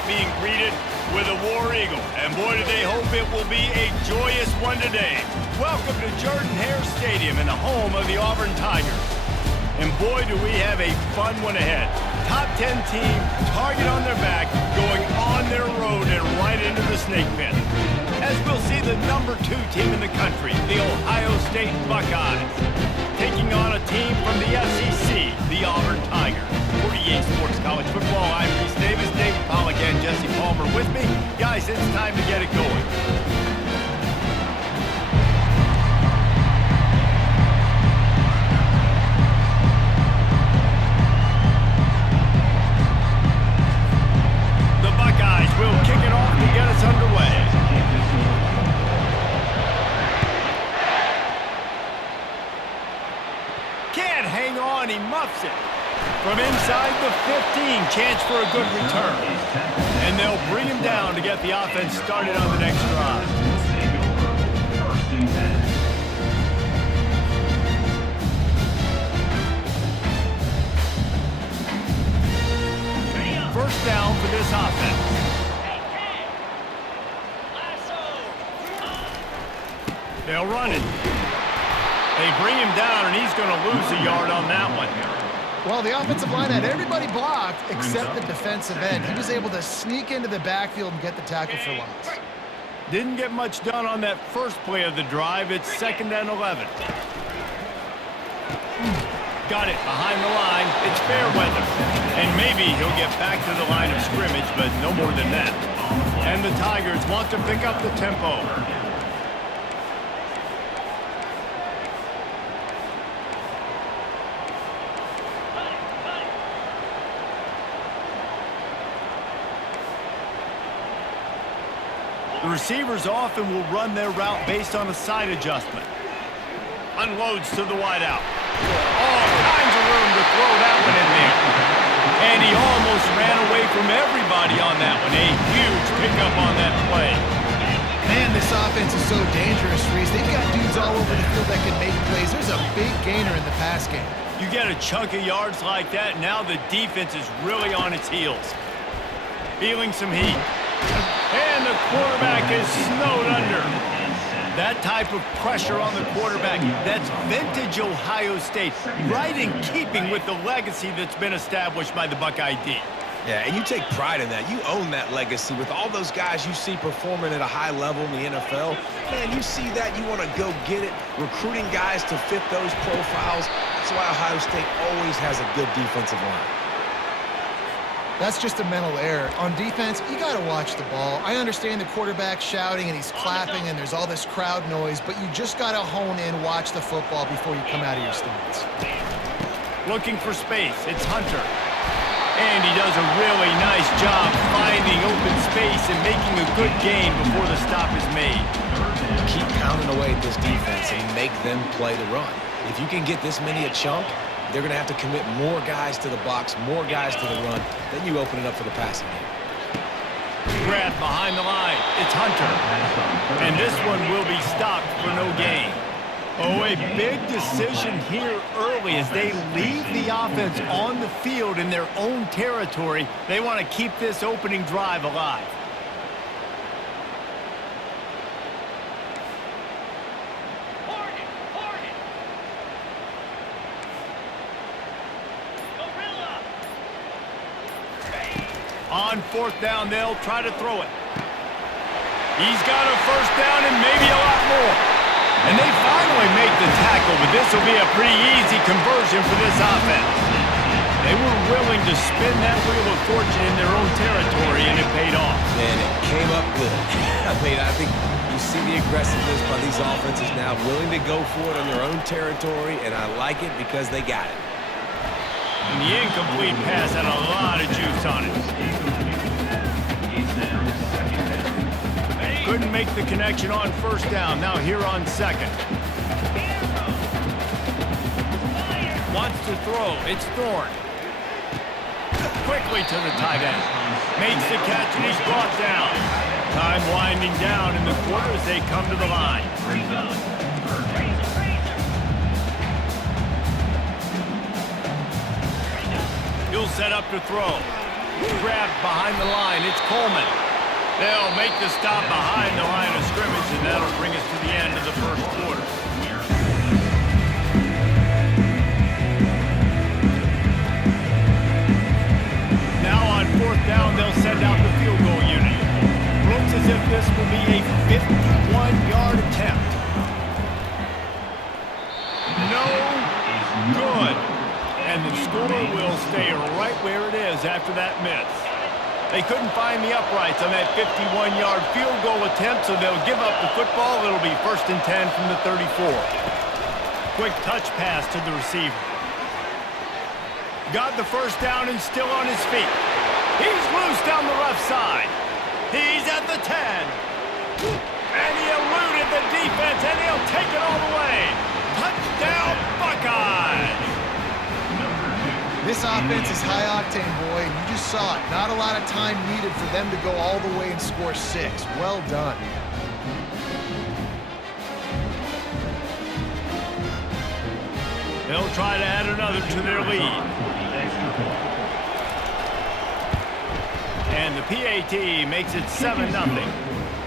about being greeted with a War Eagle. And boy, do they hope it will be a joyous one today. Welcome to Jordan-Hare Stadium and the home of the Auburn Tigers. And boy, do we have a fun one ahead. Top 10 team, target on their back, going on their road and right into the snake pit. As we'll see the number 2 team in the country, the Ohio State Buckeyes, taking on a team from the SEC, the Auburn Tigers. 48 Sports College Football, I'm Reese Davis, David Pollack, and Jesse Palmer with me. Guys, it's time to get it going. The Buckeyes will kick it off to get us underway. Can't hang on, he muffs it. From inside the 15, chance for a good return. And they'll bring him down to get the offense started on the next drive. First down for this offense. They'll run it. They bring him down, and he's going to lose a yard on that one. Well, the offensive line had everybody blocked except the defensive end. He was able to sneak into the backfield and get the tackle for loss. Didn't get much done on that first play of the drive. It's 2nd and 11. Got it behind the line. It's fair weather. And maybe he'll get back to the line of scrimmage, but no more than that. And the Tigers want to pick up the tempo. The receivers often will run their route based on a side adjustment. Unloads to the wideout. All kinds of room to throw that one in there. And he almost ran away from everybody on that one. A huge pickup on that play. Man, this offense is so dangerous, Reese. They've got dudes all over the field that can make plays. There's a big gainer in the pass game. You get a chunk of yards like that, now the defense is really on its heels. Feeling some heat. And the quarterback is snowed under. That type of pressure on the quarterback, that's vintage Ohio State, right in keeping with the legacy that's been established by the Buckeye D. Yeah, and you take pride in that. You own that legacy with all those guys you see performing at a high level in the NFL. Man, you see that, you want to go get it, recruiting guys to fit those profiles. That's why Ohio State always has a good defensive line. That's just a mental error. On defense, you got to watch the ball. I understand the quarterback shouting and he's clapping and there's all this crowd noise, but you just got to hone in, watch the football before you come out of your stance. Looking for space. It's Hunter. And he does a really nice job finding open space and making a good gain before the stop is made. Keep pounding away at this defense and make them play the run. If you can get this many a chunk, they're going to have to commit more guys to the box, more guys to the run. Then you open it up for the passing game. Grab behind the line. It's Hunter. And this one will be stopped for no gain. Oh, a big decision here early as they leave the offense on the field in their own territory. They want to keep this opening drive alive. On 4th down, they'll try to throw it. He's got a 1st down and maybe a lot more. And they finally make the tackle, but this will be a pretty easy conversion for this offense. They were willing to spin that wheel of fortune in their own territory, and it paid off. And it came up good. I think you see the aggressiveness by these offenses now, willing to go for it on their own territory, and I like it because they got it. And the incomplete pass had a lot of juice on it. Couldn't make the connection on 1st down. Now here on 2nd. Wants to throw. It's Thorne. Quickly to the tight end. Makes the catch and he's brought down. Time winding down in the quarter as they come to the line. He'll set up to throw. Grabbed behind the line. It's Coleman. They'll make the stop behind the line of scrimmage, and that'll bring us to the end of the first quarter. Now on fourth down, they'll send out the field goal unit. Looks as if this will be a 51-yard attempt. No good. And the score will stay right where it is after that miss. They couldn't find the uprights on that 51-yard field goal attempt, so they'll give up the football. It'll be 1st and 10 from the 34. Quick touch pass to the receiver. Got the first down and still on his feet. He's loose down the left side. He's at the 10. And he eluded the defense, and he'll take it all the way. Touchdown, Buckeyes! This offense is high-octane, boy, and you just saw it. Not a lot of time needed for them to go all the way and score 6. Well done. They'll try to add another to their lead. And the PAT makes it 7-0.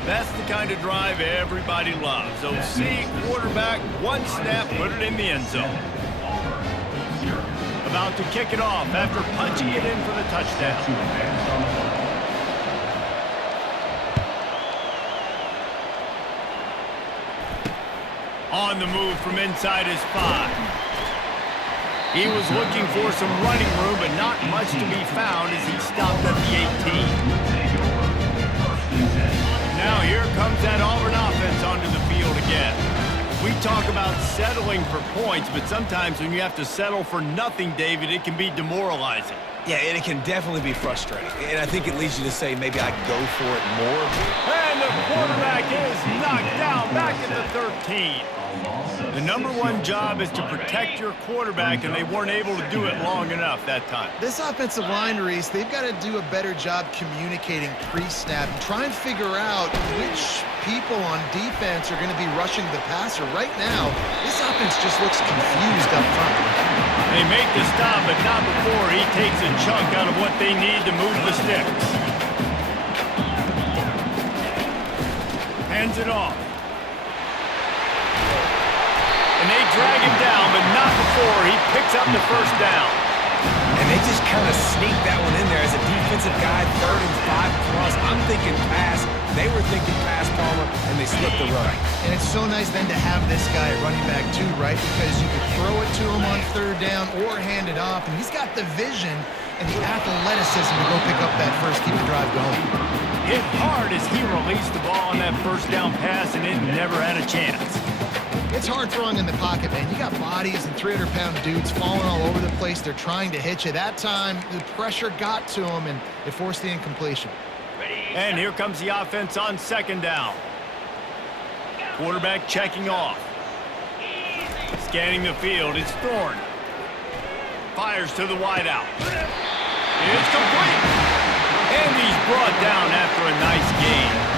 That's the kind of drive everybody loves. OC, quarterback, one snap, put it in the end zone. About to kick it off after punching it in for the touchdown. On the move from inside his 5. He was looking for some running room, but not much to be found as he stopped at the 18. Now here comes that Auburn offense onto the field again. We talk about settling for points, but sometimes when you have to settle for nothing, David, it can be demoralizing. Yeah, and it can definitely be frustrating. And I think it leads you to say maybe I go for it more. And the quarterback is knocked down back at the 13. The #1 job is to protect your quarterback, and they weren't able to do it long enough that time. This offensive line, Reese, they've got to do a better job communicating pre-snap and try and figure out which people on defense are going to be rushing the passer. Right now, this offense just looks confused up front. They make the stop, but not before he takes a chunk out of what they need to move the sticks. Hands it off. And they drag him down, but not before he picks up the first down. And they just kind of sneak that one in there as a defensive guy, 3rd and 5 plus. I'm thinking pass. They were thinking pass, Palmer, and they slipped the run. And it's so nice then to have this guy running back too, right? Because you could throw it to him on 3rd down or hand it off, and he's got the vision and the athleticism to go pick up that first, keep the drive going. Hit hard as he released the ball on that first down pass, and it never had a chance. It's hard throwing in the pocket, man. You got bodies and 300-pound dudes falling all over the place. They're trying to hit you. That time, the pressure got to him, and it forced the incompletion. And here comes the offense on 2nd down. Quarterback checking off. Scanning the field, it's Thorne. Fires to the wideout. It's complete. And he's brought down after a nice gain.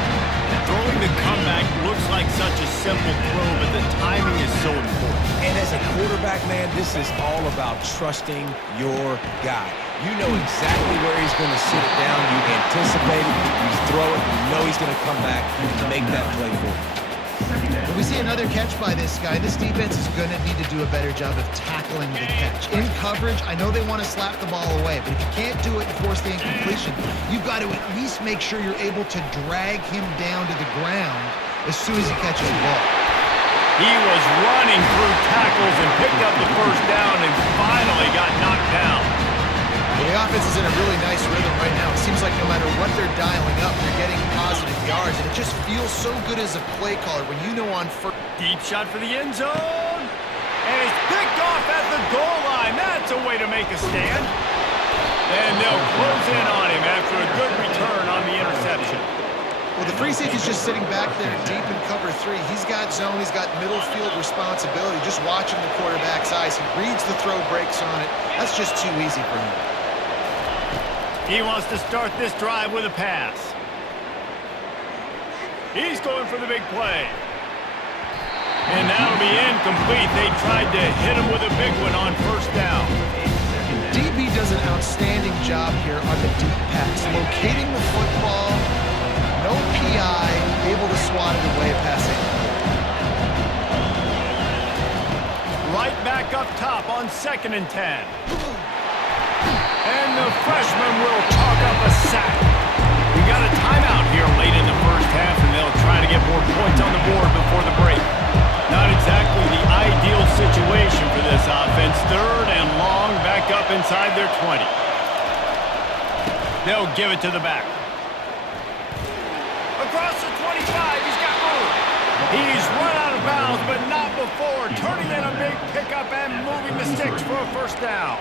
Throwing the comeback looks like such a simple throw, but the timing is so important. And as a quarterback, man, this is all about trusting your guy. You know exactly where he's going to sit it down. You anticipate it. You throw it. You know he's going to come back and make that play for you. When we see another catch by this guy, this defense is going to need to do a better job of tackling the catch. In coverage, I know they want to slap the ball away, but if you can't do it and force the incompletion, you've got to at least make sure you're able to drag him down to the ground as soon as he catches the ball. He was running through tackles and picked up the first down and finally got knocked down. Well, the offense is in a really nice rhythm right now. It seems like no matter what they're dialing up, they're getting positive yards, and it just feels so good as a play caller when you know on first. Deep shot for the end zone, and it's picked off at the goal line. That's a way to make a stand. And they'll close in on him after a good return on the interception. Well, the free safety is just sitting back there deep in cover 3. He's got zone. He's got middle field responsibility. Just watching the quarterback's eyes. He reads the throw, breaks on it. That's just too easy for him. He wants to start this drive with a pass. He's going for the big play. And that'll be incomplete. They tried to hit him with a big one on 1st down. DB does an outstanding job here on the deep pass, locating the football, no PI, able to swat it away passing. Right back up top on 2nd and 10. And the freshman will chalk up a sack. We got a timeout here late in the first half, and they'll try to get more points on the board before the break. Not exactly the ideal situation for this offense. 3rd and long, back up inside their 20. They'll give it to the back. Across the 25, he's got room. He's run out of bounds, but not before turning in a big pickup and moving the sticks for a first down.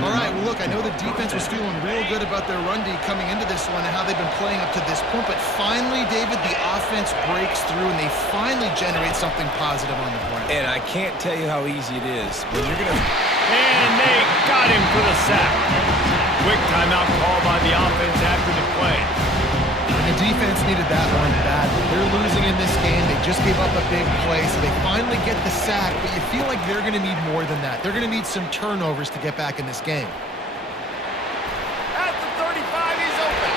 All right, well, look, I know the defense was feeling real good about their run D coming into this one and how they've been playing up to this point, but finally, David, the offense breaks through and they finally generate something positive on the ground. And I can't tell you how easy it is when you're going to... And they got him for the sack. Quick timeout call by the offense after the play. And the defense needed that one badly. They're losing in this game. They just gave up a big play, so they finally get the sack, but you feel like they're going to need more than that. They're going to need some turnovers to get back in this game. At the 35, he's open.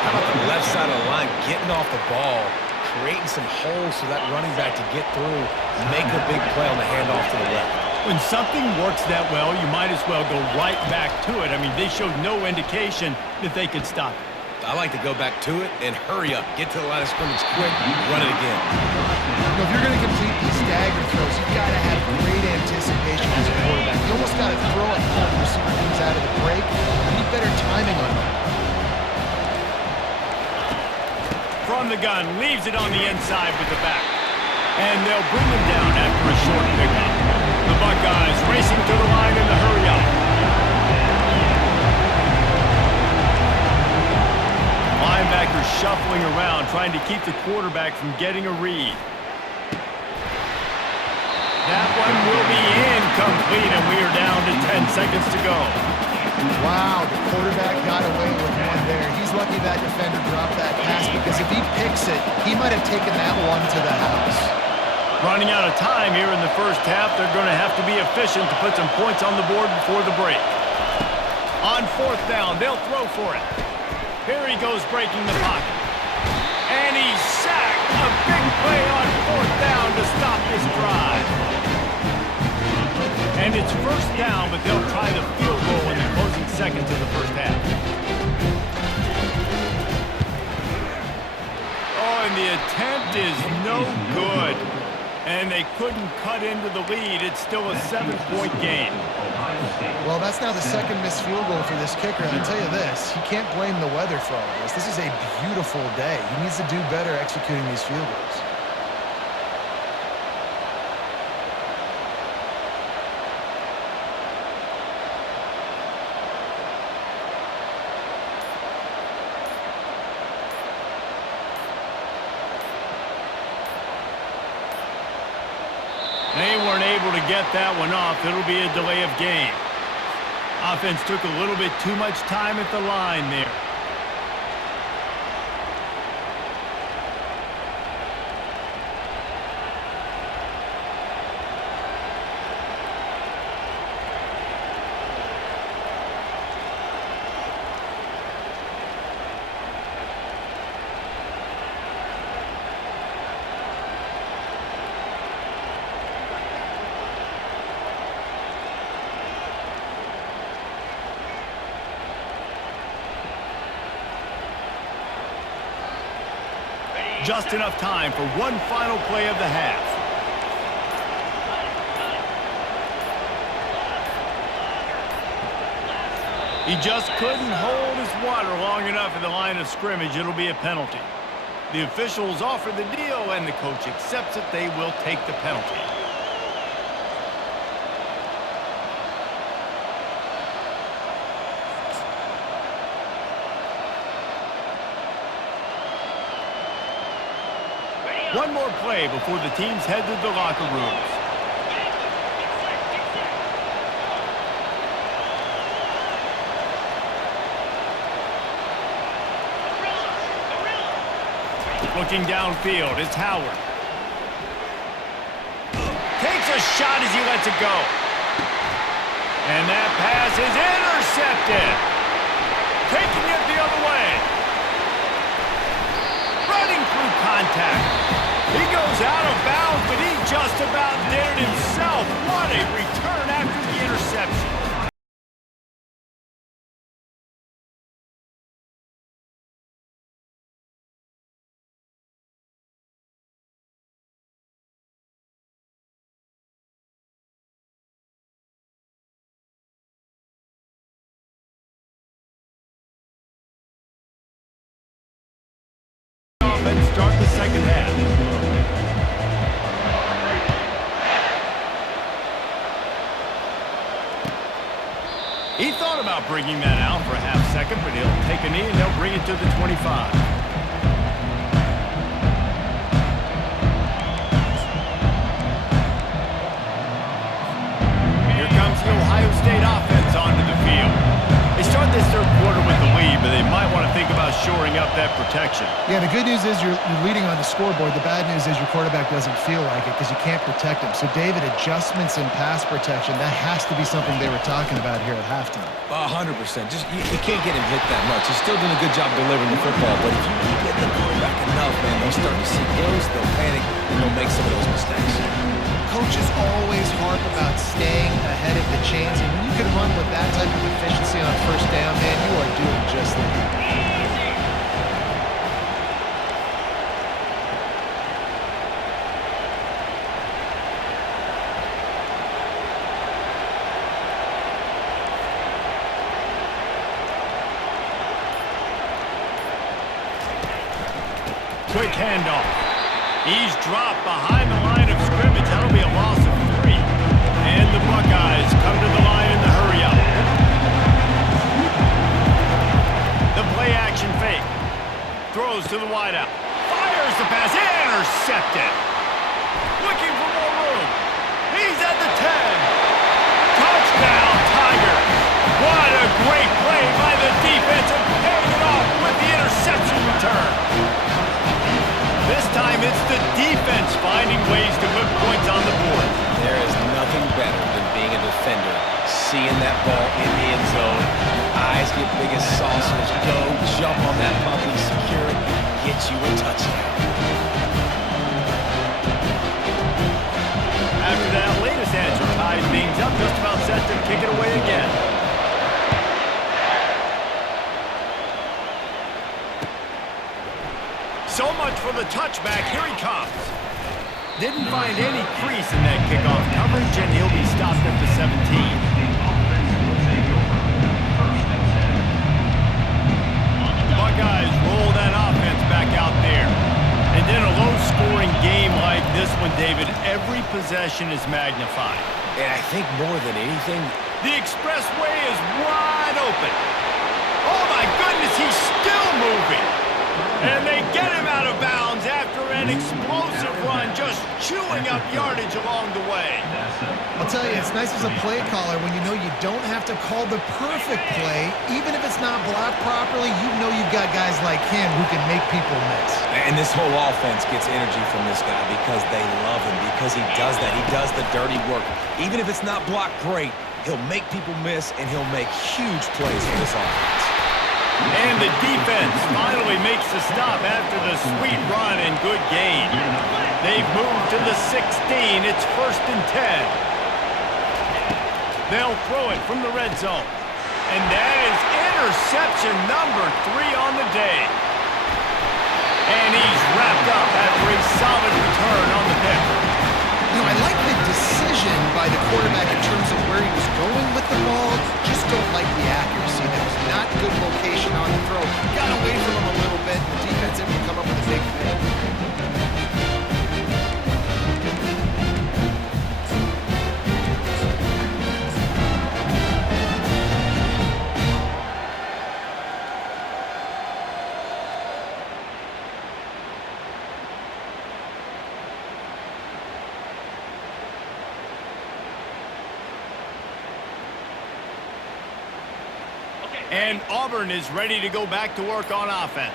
How about the left side of the line getting off the ball, creating some holes for that running back to get through, make a big play on the handoff to the left. When something works that well, you might as well go right back to it. I mean, they showed no indication that they could stop it. I like to go back to it and hurry up. Get to the line of scrimmage quick, run it again. If you're going to complete these stagger throws, you've got to have great anticipation as a quarterback. You almost got to throw it before the receiver comes out of the break. You need better timing on that. From the gun, leaves it on the inside with the back. And they'll bring him down after a short pickup. The Buckeyes racing to the line in the hurry-up. Linebackers shuffling around, trying to keep the quarterback from getting a read. That one will be incomplete, and we are down to 10 seconds to go. Wow, the quarterback got away with one there. He's lucky that defender dropped that pass, because if he picks it, he might have taken that one to the house. Running out of time here in the first half, they're going to have to be efficient to put some points on the board before the break. On 4th down, they'll throw for it. Here he goes breaking the pocket. And he's sacked. A big play on 4th down to stop this drive. And it's first down, but they'll try the field goal in the closing seconds of the first half. Oh, and the attempt is no good. And they couldn't cut into the lead. It's still a 7-point game. Well, that's now the 2nd missed field goal for this kicker. And I'll tell you this, he can't blame the weather for all this. This is a beautiful day. He needs to do better executing these field goals. They weren't able to get that one off. It'll be a delay of game. Offense took a little bit too much time at the line there. Just enough time for one final play of the half. He just couldn't hold his water long enough at the line of scrimmage. It'll be a penalty. The officials offer the deal, and the coach accepts it. They will take the penalty. One more play before the teams head to the locker rooms. Looking downfield, it's Howard. Takes a shot as he lets it go. And that pass is intercepted. Taking it the other way. Running through contact. He goes out of bounds, but he just about did it himself. What a return after the interception. And start the second half. He thought about bringing that out for a half second, but he'll take a knee and they'll bring it to the 25. Here comes the Ohio State offense onto the field. They start this third quarter with the lead, but they might want to think about shoring up that protection. Yeah, the good news is you're leading on the scoreboard. The bad news is your quarterback doesn't feel like it because you can't protect him. So, David, adjustments in pass protection, that has to be something they were talking about here at halftime. 100%. Just you can't get him hit that much. He's still doing a good job delivering the football, but if you keep hitting the quarterback enough, man, they'll start to see ghosts, they'll panic, and they'll make some of those mistakes. Coaches always harp about staying ahead of the chains, and when you can run with that type of efficiency on first down, man, you are doing just that. Quick handoff. He's dropped behind the line of scrimmage. That'll be a loss of 3. And the Buckeyes come to the line in the hurry-up. The play-action fake. Throws to the wideout. Fires the pass. Intercepted. Looking for more room. He's at the 10. Touchdown, Tigers. What a great play by the defense and paying it off with the interception return. This time it's the defense finding ways to put points on the board. There is nothing better than being a defender, seeing that ball in the end zone. Eyes get big as saucers. Go, jump on that puppy, secure it, get you a touchdown. After that latest answer ties things up, just about set to kick it away again. So much for the touchback. Here he comes. Didn't find any crease in that kickoff coverage, and he'll be stopped at the 17. The Buckeyes roll that offense back out there. And in a low-scoring game like this one, David, every possession is magnified. And I think more than anything, the expressway is wide open. Oh, my goodness, he's still moving. And they get him out of bounds after an explosive run, just chewing up yardage along the way. I'll tell you, it's nice as a play caller when you know you don't have to call the perfect play. Even if it's not blocked properly, you know you've got guys like him who can make people miss. And this whole offense gets energy from this guy because they love him, because he does that. He does the dirty work. Even if it's not blocked great, he'll make people miss, and he'll make huge plays for this offense. And the defense finally makes the stop after the sweet run and good gain. They've moved to the 16. It's 1st and 10. They'll throw it from the red zone. And that is interception number 3 on the day. And he's wrapped up after a solid return on the pick. You know, I like the decision by the quarterback in terms of where he was going with the ball. Just don't like the accuracy. That was not good location on the throw. Got away from him a little bit. The defense able to come up with a big pick. And Auburn is ready to go back to work on offense.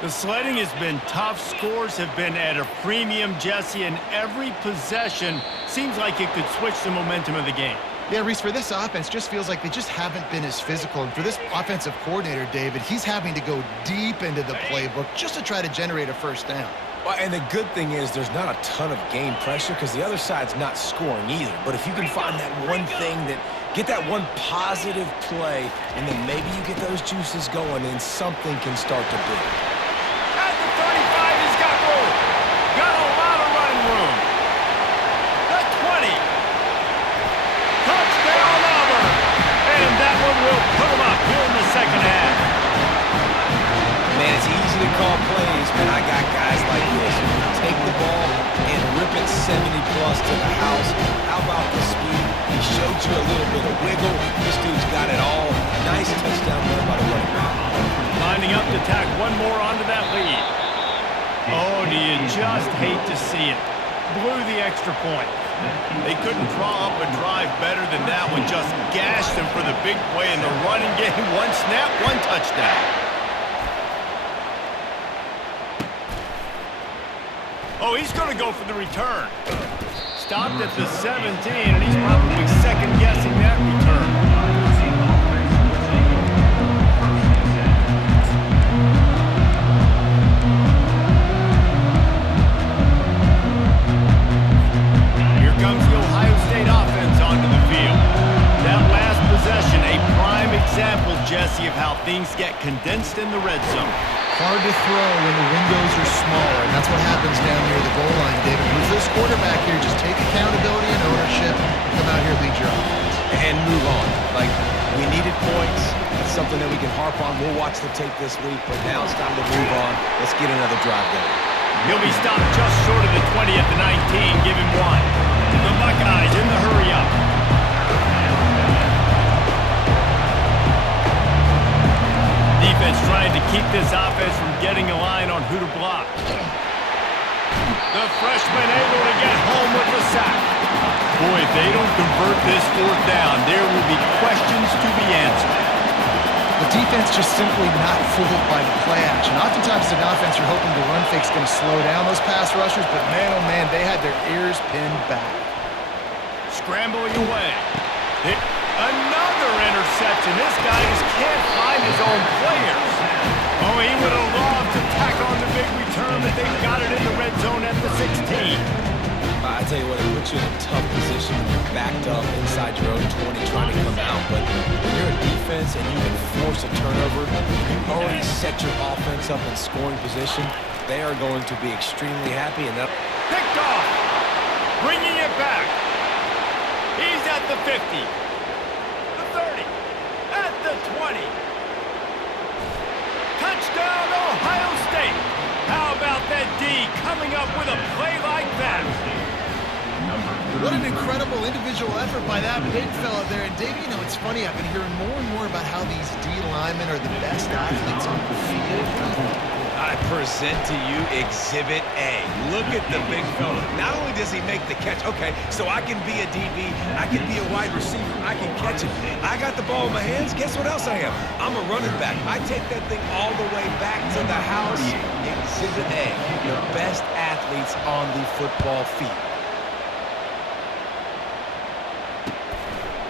The sledding has been tough. Scores have been at a premium, Jesse, and every possession seems like it could switch the momentum of the game. Yeah, Reese, for this offense, just feels like they just haven't been as physical. And for this offensive coordinator, David, he's having to go deep into the playbook just to try to generate a first down. Well, and the good thing is there's not a ton of game pressure because the other side's not scoring either. But if you can find that one thing get that one positive play, and then maybe you get those juices going, and something can start to build. At the 35, he's got room. Got a lot of running room. The 20. Touchdown, Auburn. And that one will put him up here in the second half. Man, it's easy to call plays, but I got guys like this who can take the ball and rip it 70-plus to the house. How about the speed? He showed you a little bit of wiggle. This dude's got it all. Nice touchdown run by the running back. Lining up to tack one more onto that lead. Oh, do you just hate to see it? Blew the extra point. They couldn't draw up a drive better than that one. Just gashed him for the big play in the running game. One snap, one touchdown. Oh, he's going to go for the return. Stopped at the 17, and he's probably second-guessing that return. Here comes the Ohio State offense onto the field. That last possession, a prime example, Jesse, of how things get condensed in the red zone. Hard to throw when the windows are smaller, and that's what happens down near the goal line, David. With this quarterback here, just take accountability and ownership, come out here, lead your offense. And move on. Like, we needed points. That's something that we can harp on. We'll watch the tape this week, but now it's time to move on. Let's get another drive going. He'll be stopped just short of the 20 at the 19. Give him one. The Buckeyes in the hurry-up. Defense trying to keep this offense from getting a line on who to block. The freshman able to get home with the sack. Boy, if they don't convert this fourth down, there will be questions to be answered. The defense just simply not fooled by the play action. Oftentimes, as an offense, you're hoping the run fake's going to slow down those pass rushers, but man, oh man, they had their ears pinned back. Scrambling away. Another interception. This guy just can't find his own players. Oh, he would have loved to tack on the big return, but they got it in the red zone at the 16. I tell you what, it puts you in a tough position when you're backed up inside your own 20 trying to come out. But when you're a defense and you can force a turnover, you already set your offense up in scoring position, they are going to be extremely happy. And that picked off. Bringing it back. He's at the 50. The 30. At the 20. Touchdown, Ohio State. How about that D coming up with a play like that? What an incredible individual effort by that big fella there. And, Dave, you know, it's funny. I've been hearing more and more about how these D linemen are the best athletes on the field. I present to you Exhibit A. Look at the big fella. Not only does he make the catch, okay, so I can be a DB, I can be a wide receiver, I can catch it. I got the ball in my hands, guess what else I am? I'm a running back. I take that thing all the way back to the house. Exhibit A, the best athletes on the football field.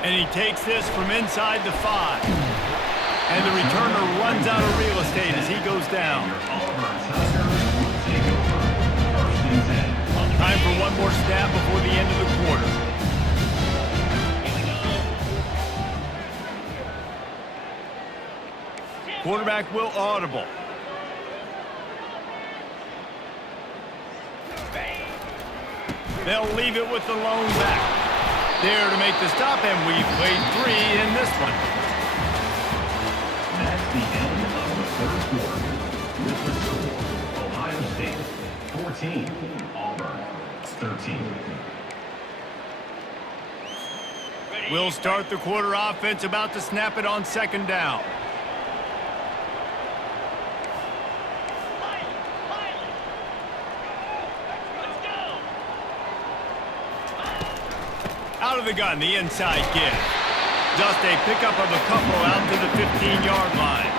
And he takes this from inside the 5. And the returner runs out of real estate as he goes down. Time for one more snap before the end of the quarter. Quarterback will audible. They'll leave it with the lone back. There to make the stop, and we played 3 in this one. That's the end of the third quarter. With the score, Ohio State 14, Auburn 13. We'll start the quarter offense, about to snap it on second down. Out of the gun, the inside give. Just a pickup of a couple out to the 15-yard line.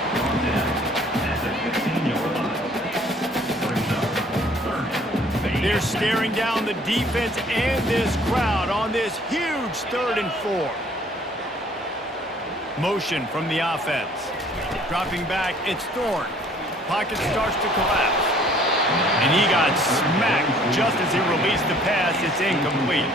They're staring down the defense and this crowd on this huge 3rd and 4. Motion from the offense. Dropping back, it's Thorne. Pocket starts to collapse. And he got smacked just as he released the pass. It's incomplete.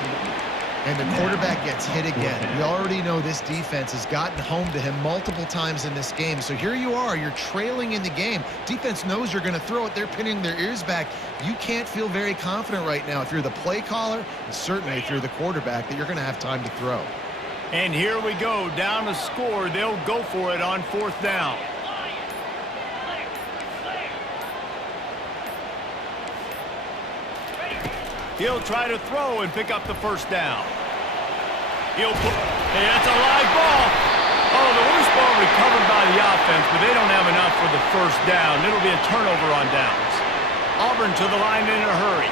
And the quarterback gets hit again. We already know this defense has gotten home to him multiple times in this game. So here you are, you're trailing in the game. Defense knows you're going to throw it. They're pinning their ears back. You can't feel very confident right now if you're the play caller, and certainly if you're the quarterback, that you're going to have time to throw. And here we go, down to score. They'll go for it on 4th down. He'll try to throw and pick up the 1st down. Hey, that's a live ball. Oh, the loose ball recovered by the offense, but they don't have enough for the 1st down. It'll be a turnover on downs. Auburn to the line in a hurry.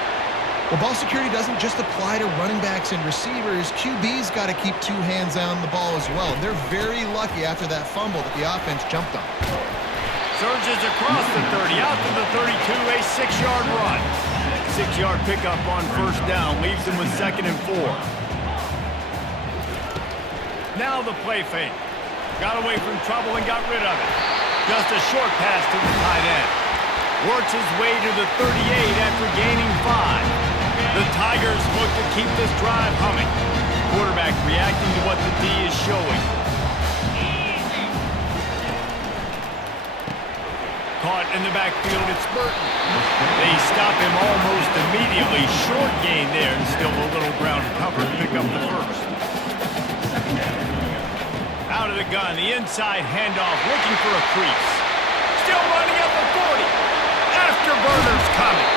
Well, ball security doesn't just apply to running backs and receivers. QB's got to keep 2 hands on the ball as well. They're very lucky after that fumble that the offense jumped on. Surges across the 30, out to the 32, a 6-yard run. 6-yard pickup on 1st down, leaves him with 2nd and 4. Now the play fake. Got away from trouble and got rid of it. Just a short pass to the tight end. Works his way to the 38 after gaining 5. The Tigers look to keep this drive humming. Quarterback reacting to what the D is showing. Caught in the backfield, it's Burton. They stop him almost immediately. Short gain there, and still a little ground to cover to pick up the 1st. Out of the gun, the inside handoff, looking for a crease. Still running up the 40. Afterburner's coming.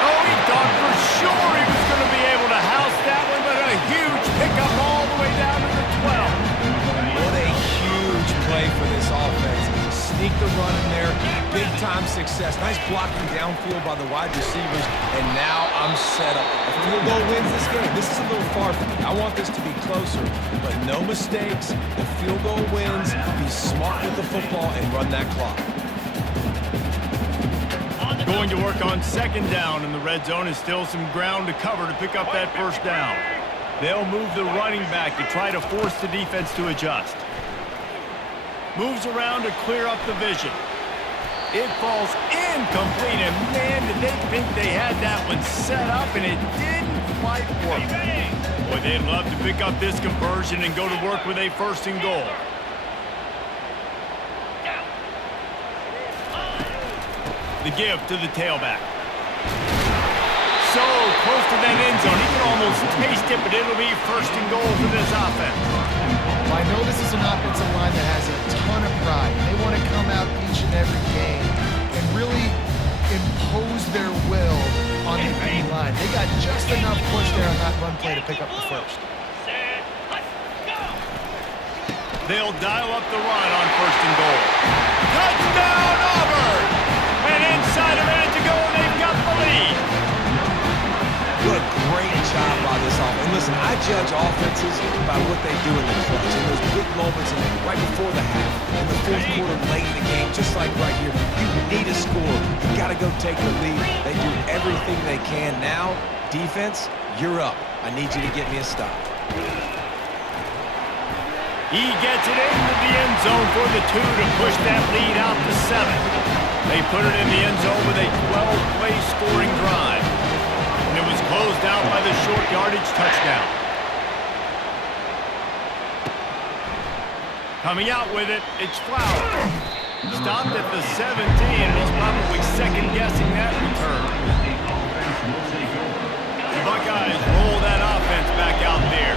Oh, he thought for sure he was going to be able to house that one, but a huge pickup all the way down to the 12. What a huge play for this offense. Sneak the run in there, big-time success. Nice blocking downfield by the wide receivers, and now I'm set up. If field goal wins this game, this is a little far from me. I want this to be closer, but no mistakes. The field goal wins. Be smart with the football and run that clock. Going to work on 2nd down, and the red zone is still some ground to cover to pick up that 1st down. They'll move the running back to try to force the defense to adjust. Moves around to clear up the vision. It falls incomplete, and man, did they think they had that one set up, and it didn't quite work. Boy, they'd love to pick up this conversion and go to work with a 1st and goal. The give to the tailback. So close to that end zone. He can almost taste it, but it'll be 1st and goal for this offense. Well, I know this is an offensive line that has a ton of pride. They want to come out each and every game and really impose their will on the line. They got just enough push there on that run play to pick up the 1st. They'll dial up the run on 1st and goal. Touchdown, Auburn! And inside a minute to go, they've got the lead. What a great job by this offense. And listen, I judge offenses by what they do in the clutch. In those big moments right before the half, in the 4th quarter, late in the game, just like right here. You need a score. You got to go take the lead. They do everything they can. Now, defense, you're up. I need you to get me a stop. He gets it into the end zone for the 2 to push that lead out to 7. They put it in the end zone with a 12-play scoring drive. And it was closed out by the short yardage touchdown. Coming out with it, it's Flower. Stopped at the 17, and he's probably second-guessing that return. The Buckeyes roll that offense back out there.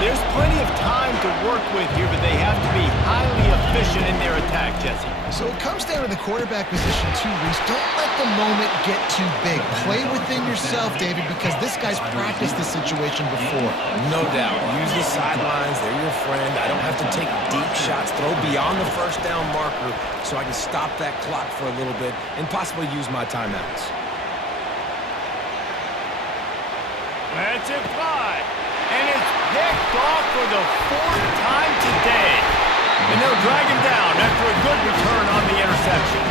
There's plenty of time to work with here, but they have to be highly efficient in their attack, Jesse. So it comes down to the quarterback position too, Reese. Don't let the moment get too big. Play within yourself, David, because this guy's practiced this situation before. No doubt. Use the sidelines. They're your friend. I don't have to take deep shots, throw beyond the 1st down marker so I can stop that clock for a little bit and possibly use my timeouts. That's it, fly. And it's picked off for the 4th time today. And they'll drag him down after a good return on the interception.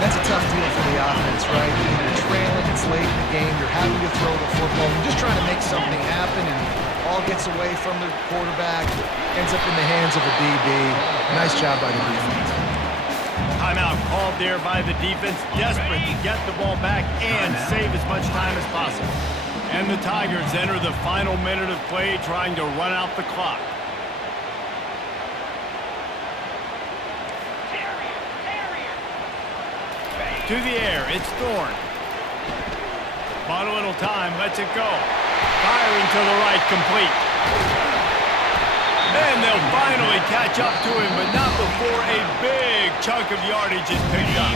That's a tough deal for the offense, right? You're trailing, it's late in the game, you're having to throw the football, you're just trying to make something happen, and Ball gets away from the quarterback, ends up in the hands of a DB. Nice job by the defense. Timeout called there by the defense, desperate to get the ball back and save as much time as possible. And the Tigers enter the final minute of play, trying to run out the clock. To the air, it's Thorne. Bought a little time, lets it go. Firing to the right, complete. Then they'll finally catch up to him, but not before a big chunk of yardage is picked up.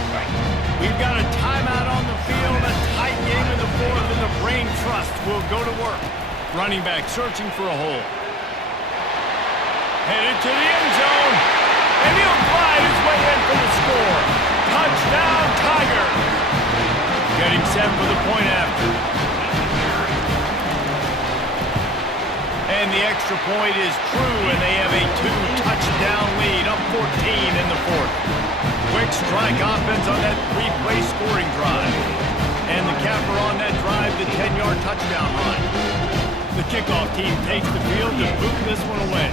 We've got a timeout on the field, a tight game in the fourth, and the Brain Trust will go to work. Running back searching for a hole. Headed to the end zone, and he'll glide his way in for the score. Touchdown, Tigers! Getting set for the point after. And the extra point is true, and they have a 2-touchdown lead, up 14 in the fourth. Quick strike offense on that 3-play scoring drive. And the capper on that drive, the 10-yard touchdown run. The kickoff team takes the field to boot this one away.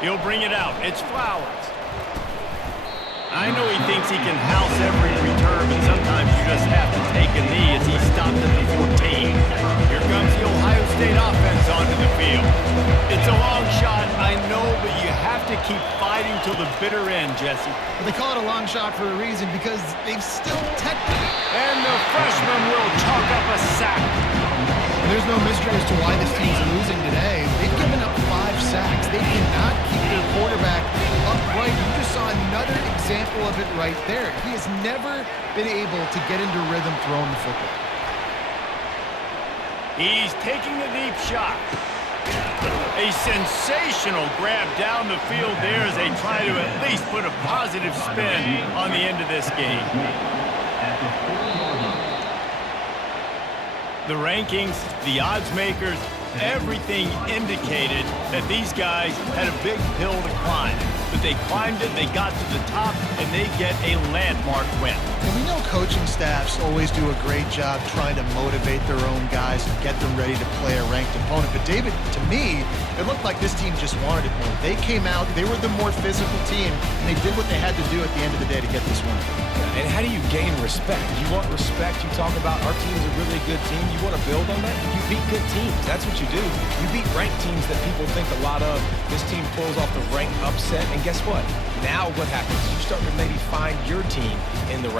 He'll bring it out. It's Flowers. I know he thinks he can house every return, but sometimes you just have to take a knee as he stopped at the 14. Here comes the Ohio State offense onto the field. It's a long shot, I know, but you have to keep fighting till the bitter end, Jesse. But they call it a long shot for a reason, because they've still technically. And the freshman will chalk up a sack. There's no mystery as to why this team's losing today. They've given up 5 sacks. They cannot keep their quarterback upright. You just saw another example of it right there. He has never been able to get into rhythm throwing the football. He's taking a deep shot. A sensational grab down the field there as they try to at least put a positive spin on the end of this game. The rankings, the odds makers, everything indicated that these guys had a big hill to climb. But they climbed it, they got to the top, and they get a landmark win. And we know coaching staffs always do a great job trying to motivate their own guys and get them ready to play a ranked opponent. But David, to me, it looked like this team just wanted it more. They came out, they were the more physical team, and they did what they had to do at the end of the day to get this win. And how do you gain respect? You want respect. You talk about our team's a really good team. You want to build on that. You beat good teams. That's what you do. You beat ranked teams that people think a lot of. This team pulls off the ranked upset. And guess what? Now what happens? You start to maybe find your team in the